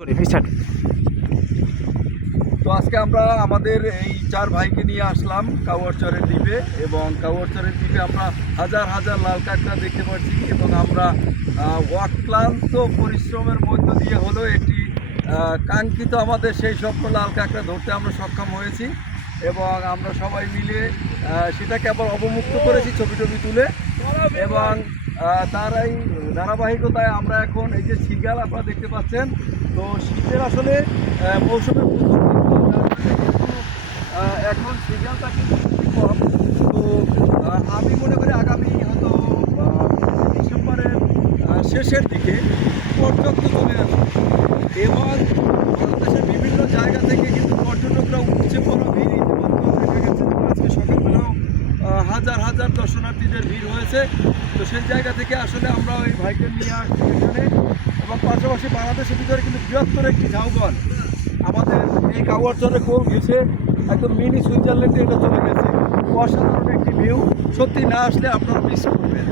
Start তো আজকে আমরা আমাদের এই চার ভাইকে নিয়ে আসলাম কাউয়ারচরের দ্বীপে এবং কাউয়ারচরের দ্বীপে আমরা হাজার হাজার লাল কাঁকড়া দেখতে পাচ্ছি এবং আমরা অক্লান্ত পরিশ্রমের মধ্য দিয়ে হলো একটি কাঙ্ক্ষিত আমাদের সেই স্বপ্ন লাল কাঁকড়া ধরতে আমরা সক্ষম হয়েছি এবং আমরা সবাই মিলে সেটাকে আবার অবমুক্ত করেছি ছবি টবি তুলে এবং আহ, তার এই ধারাবাহিকতায় আমরা এখন এই যে সিগাল আপনারা দেখতে পাচ্ছেন তো শীতের আসলে মৌসুমের এখন সিজনটা কিন্তু খুবই কম। তো আমি মনে করি আগামী হয়তো ডিসেম্বরের শেষের দিকে পর্যাপ্ত চলে আসবে। এবং বাংলাদেশের বিভিন্ন জায়গা থেকে কিন্তু পর্যটকরা উপচে পড়া ভিড় ইতিমধ্যে দেখা গেছে যে আজকে সকালবেলাও আহ, হাজার হাজার দর্শনার্থীদের ভিড় হয়েছে। তো সেই জায়গা থেকে আসলে আমরা ওই ভাইকে নিয়ে আসছি এখানে। এবং পাশাপাশি বাংলাদেশের ভিতরে কিন্তু বৃহত্তর একটি ঝাউবন। আমাদের এই কাগজরে কোল ঘেসে একদম মিনি সুইজারল্যান্ডে এটা চলে গেছে। অসাধারণ একটি ভিউ। সত্যি না আসলে আপনারা মিস করবেন।